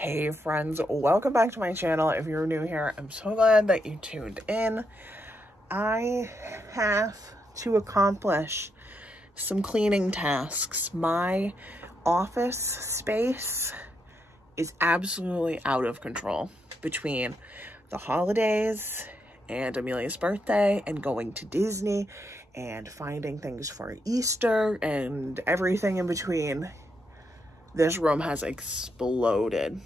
Hey friends, welcome back to my channel. If you're new here, I'm so glad that you tuned in. I have to accomplish some cleaning tasks. My office space is absolutely out of control between the holidays and Amelia's birthday and going to Disney and finding things for Easter and everything in between. This room has exploded.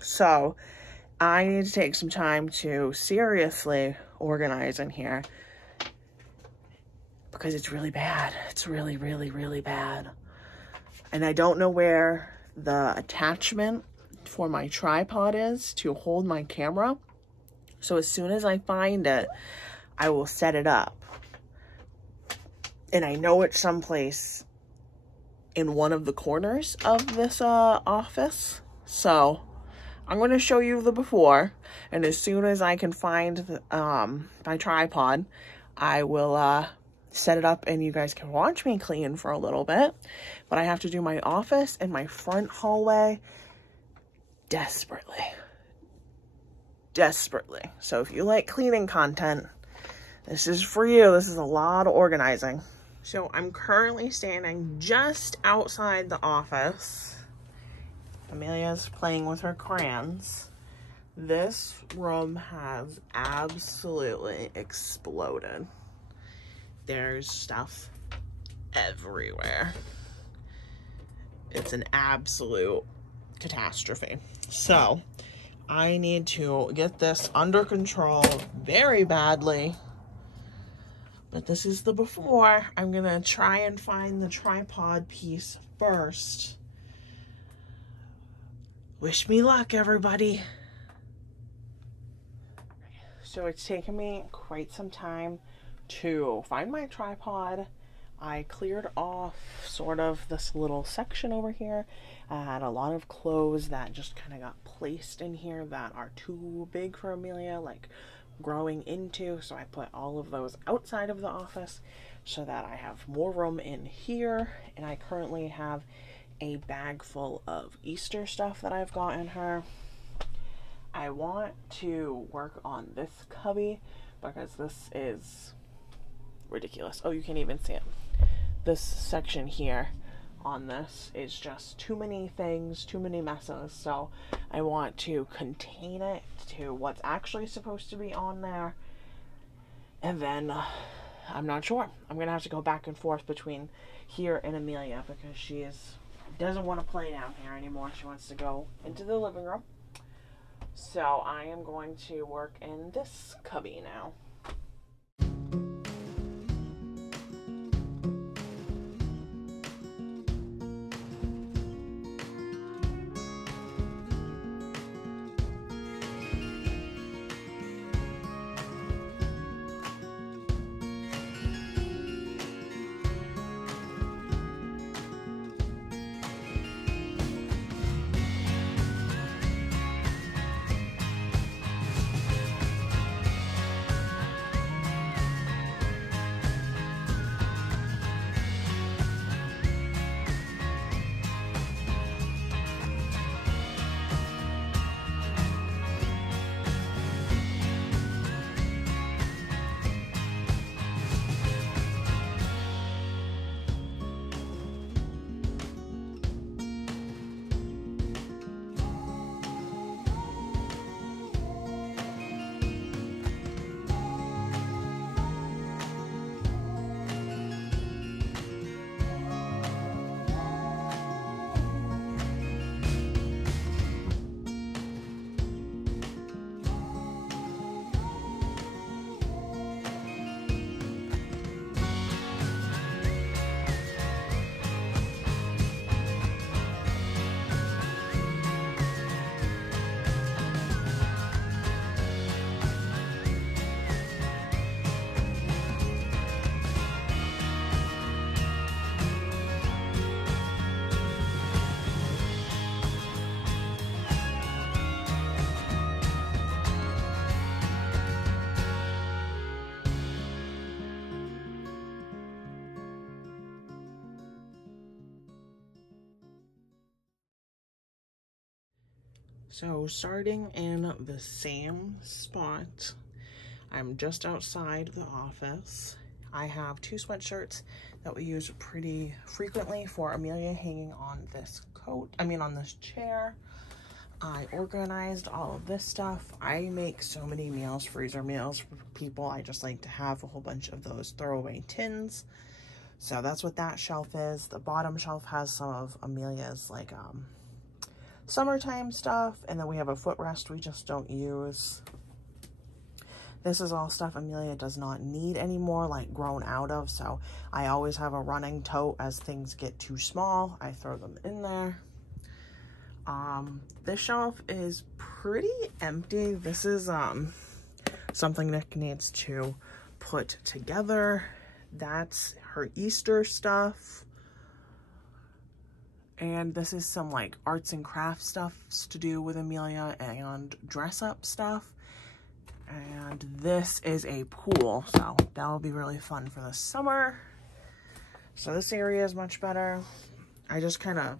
So I need to take some time to seriously organize in here because it's really bad. It's really, really, really bad. And I don't know where the attachment for my tripod is to hold my camera. So as soon as I find it, I will set it up. And I know it's someplace in one of the corners of this office. So I'm going to show you the before. And as soon as I can find the, my tripod, I will set it up and you guys can watch me clean for a little bit. But I have to do my office and my front hallway desperately. So if you like cleaning content, this is for you. This is a lot of organizing. So I'm currently standing just outside the office. Amelia's playing with her crayons. This room has absolutely exploded. There's stuff everywhere. It's an absolute catastrophe. So I need to get this under control very badly. But this is the before. I'm gonna try and find the tripod piece first. Wish me luck, everybody. So it's taken me quite some time to find my tripod. I cleared off sort of this little section over here. I had a lot of clothes that just kind of got placed in here that are too big for Amelia, like growing into, so I put all of those outside of the office so that I have more room in here. And I currently have a bag full of Easter stuff that I've gotten her. I want to work on this cubby because this is ridiculous. Oh, you can't even see it. This section here on this is just too many things, too many messes. So I want to contain it to what's actually supposed to be on there. And then I'm not sure. I'm gonna have to go back and forth between here and Amelia because she doesn't want to play down here anymore. She wants to go into the living room. So I am going to work in this cubby now. So starting in the same spot, I'm just outside the office. I have 2 sweatshirts that we use pretty frequently for Amelia hanging on this on this chair. I organized all of this stuff. I make so many meals, freezer meals for people. I just like to have a whole bunch of those throwaway tins. So that's what that shelf is. The bottom shelf has some of Amelia's like summertime stuff, and then we have a footrest we just don't use. This is all stuff Amelia does not need anymore, like grown out of, so I always have a running tote. As things get too small, I throw them in there. This shelf is pretty empty. This is something Nick needs to put together. That's her Easter stuff. And this is some like arts and crafts stuff to do with Amelia and dress up stuff. And this is a pool, so that'll be really fun for the summer. So this area is much better. I just kind of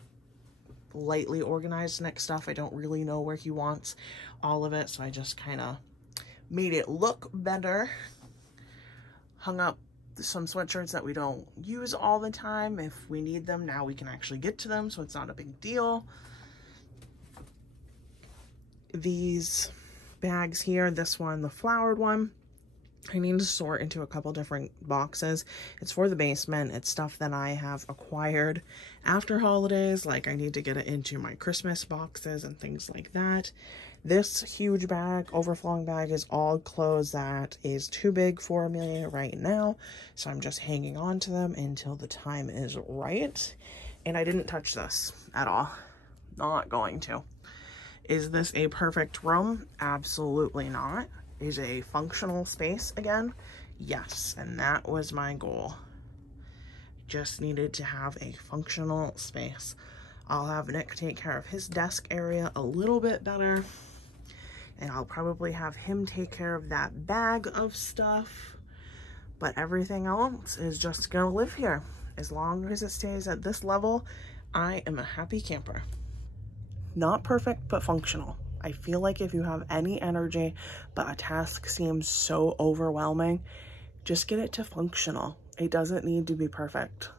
lightly organized Nick's stuff. I don't really know where he wants all of it, so I just kind of made it look better. Hung up some sweatshirts that we don't use all the time. If we need them, now we can actually get to them, so it's not a big deal. These bags here, this one, the flowered one, I need to sort into a couple different boxes. It's for the basement. It's stuff that I have acquired after holidays, like I need to get it into my Christmas boxes and things like that. This huge bag, overflowing bag, is all clothes that is too big for Amelia right now, so I'm just hanging on to them until the time is right. And I didn't touch this at all. Not going to. Is this a perfect room? Absolutely not. Is a functional space again? Yes, and that was my goal. Just needed to have a functional space. I'll have Nick take care of his desk area a little bit better, and I'll probably have him take care of that bag of stuff, but everything else is just gonna live here. As long as it stays at this level, I am a happy camper. Not perfect, but functional. I feel like if you have any energy, but a task seems so overwhelming, just get it to functional. It doesn't need to be perfect.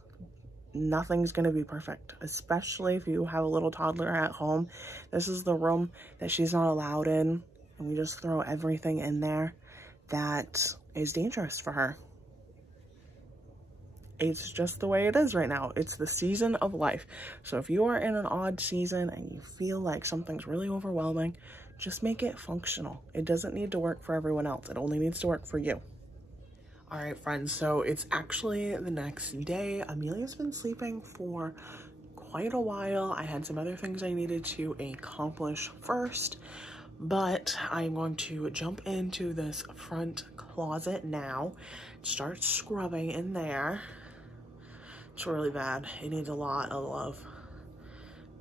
Nothing's gonna be perfect, especially if you have a little toddler at home. This is the room that she's not allowed in, and we just throw everything in there that is dangerous for her. It's just the way it is right now. It's the season of life. So if you are in an odd season and you feel like something's really overwhelming, just make it functional. It doesn't need to work for everyone else. It only needs to work for you. All right, friends, so it's actually the next day. Amelia's been sleeping for quite a while. I had some other things I needed to accomplish first, but I'm going to jump into this front closet now, start scrubbing in there. It's really bad. It needs a lot of love.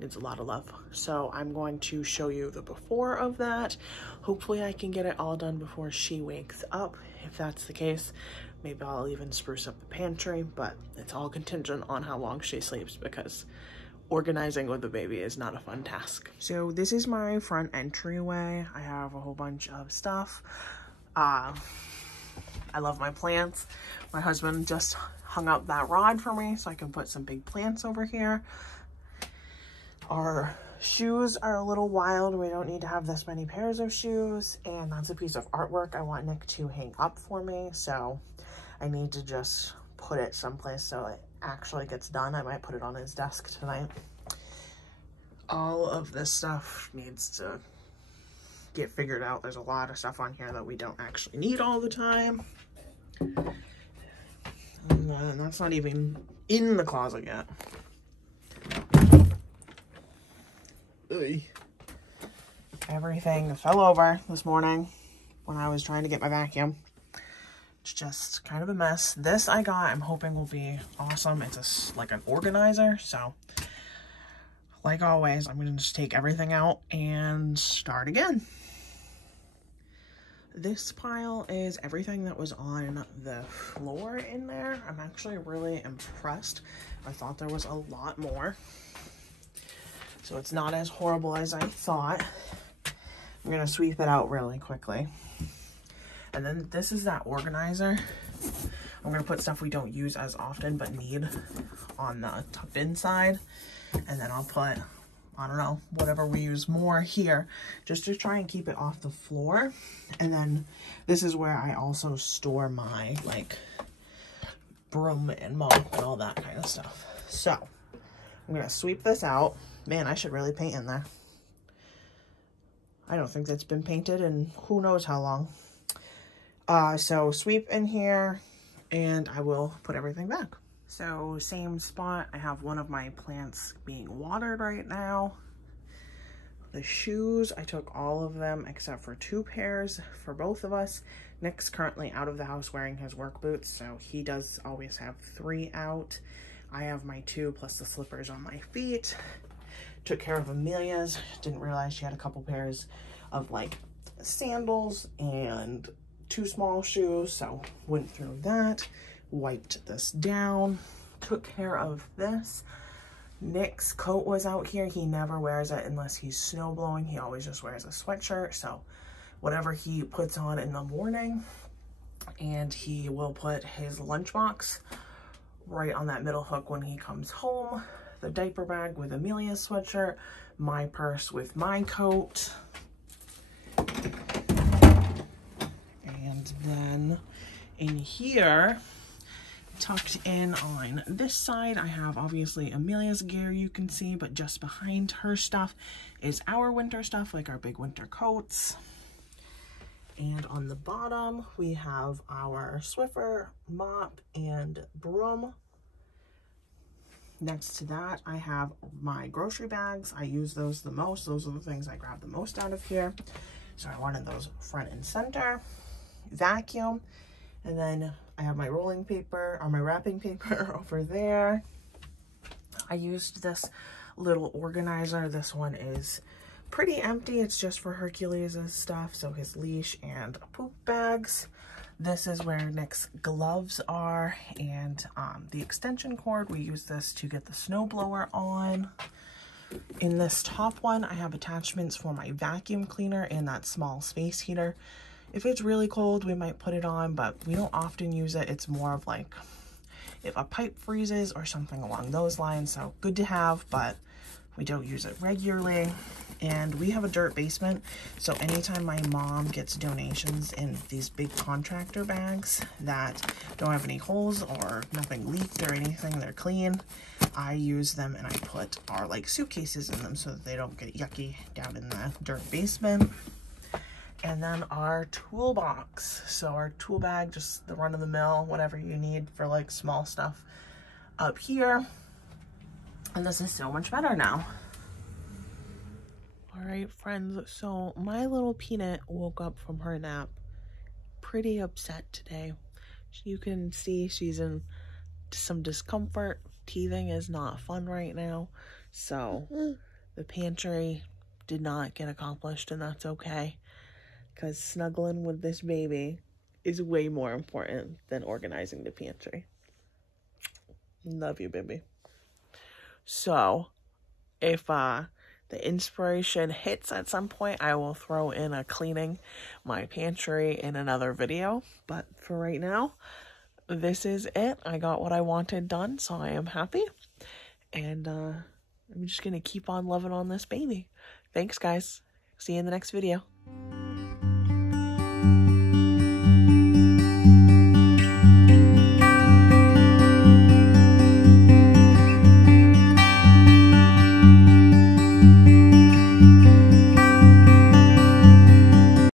Needs a lot of love. So I'm going to show you the before of that. Hopefully I can get it all done before she wakes up. If that's the case, maybe I'll even spruce up the pantry, but it's all contingent on how long she sleeps, because organizing with the baby is not a fun task. So this is my front entryway. I have a whole bunch of stuff. I love my plants. My husband just hung up that rod for me so I can put some big plants over here. Our shoes are a little wild. We don't need to have this many pairs of shoes, and that's a piece of artwork I want Nick to hang up for me, so I need to just put it someplace so it actually gets done. I might put it on his desk tonight. All of this stuff needs to get figured out. There's a lot of stuff on here that we don't actually need all the time. And that's not even in the closet yet. Ugh. Everything fell over this morning when I was trying to get my vacuum. It's just kind of a mess. This I got, I'm hoping will be awesome. It's like an organizer, so like always, I'm gonna just take everything out and start again. This pile is everything that was on the floor in there. I'm actually really impressed. I thought there was a lot more. So it's not as horrible as I thought. I'm going to sweep it out really quickly. And then this is that organizer. I'm going to put stuff we don't use as often but need on the tucked in side. And then I'll put, I don't know, whatever we use more here, just to try and keep it off the floor. And then this is where I also store my, like, broom and mop and all that kind of stuff. So I'm going to sweep this out. Man, I should really paint in there. I don't think that's been painted in who knows how long. So sweep in here, and I will put everything back. So same spot, I have one of my plants being watered right now. The shoes, I took all of them except for 2 pairs for both of us. Nick's currently out of the house wearing his work boots, so he does always have 3 out. I have my 2 plus the slippers on my feet. Took care of Amelia's. Didn't realize she had a couple pairs of like sandals and 2 small shoes, so went through that. Wiped this down. Took care of this. Nick's coat was out here. He never wears it unless he's snow blowing. He always just wears a sweatshirt, so whatever he puts on in the morning. And he will put his lunchbox right on that middle hook when he comes home. The diaper bag with Amelia's sweatshirt, my purse with my coat. And then in here, tucked in on this side, I have obviously Amelia's gear you can see, but just behind her stuff is our winter stuff, like our big winter coats. And on the bottom, we have our Swiffer, mop, and broom. Next to that, I have my grocery bags. I use those the most. Those are the things I grab the most out of here. So I wanted those front and center. Vacuum. And then I have my rolling paper, or my wrapping paper over there. I used this little organizer. This one is pretty empty. It's just for Hercules' stuff. So his leash and poop bags. This is where Nick's gloves are, and the extension cord. We use this to get the snowblower on. In this top one, I have attachments for my vacuum cleaner and that small space heater. If it's really cold, we might put it on, but we don't often use it. It's more of like if a pipe freezes or something along those lines. So good to have, but we don't use it regularly. And we have a dirt basement, so anytime my mom gets donations in these big contractor bags that don't have any holes or nothing leaked or anything, they're clean, I use them and I put our like suitcases in them so that they don't get yucky down in the dirt basement. And then our toolbox, so our tool bag, just the run-of-the-mill, whatever you need for like small stuff up here. And this is so much better now. All right, friends, so my little Peanut woke up from her nap pretty upset today. You can see she's in some discomfort. Teething is not fun right now, so the pantry did not get accomplished, and that's okay, because snuggling with this baby is way more important than organizing the pantry. Love you, baby. So, if the inspiration hits at some point, I will throw in a cleaning my pantry in another video. But for right now, this is it. I got what I wanted done, so I am happy. And I'm just going to keep on loving on this baby. Thanks, guys. See you in the next video.